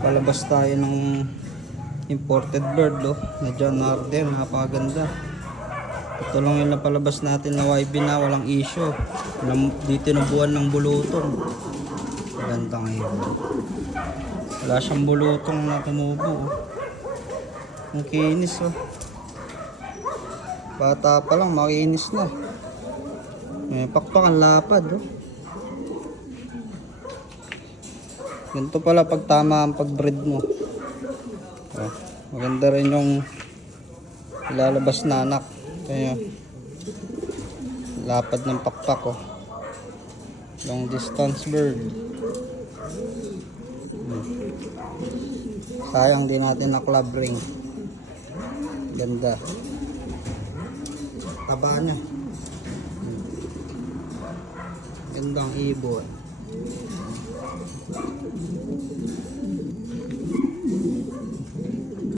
Palabas tayo ng imported bird, oh, na John Arden, napakaganda. Ito lang yung napalabas natin na YB na walang issue. Di tinubuan ng bulutong. Ganda ngayon. Wala siyang bulutong na tumubo, oh. Ang kinis, oh. Bata pa lang, makinis na. May pakpak ang lapad, oh. Ganito pala pag tama ang pag-breed mo. Oh, maganda rin yung lalabas na anak. Kaya lapad ng pakpak, oh. Long distance bird. Sayang din natin na club ring. Ganda. Taba niya. Gandang ibon.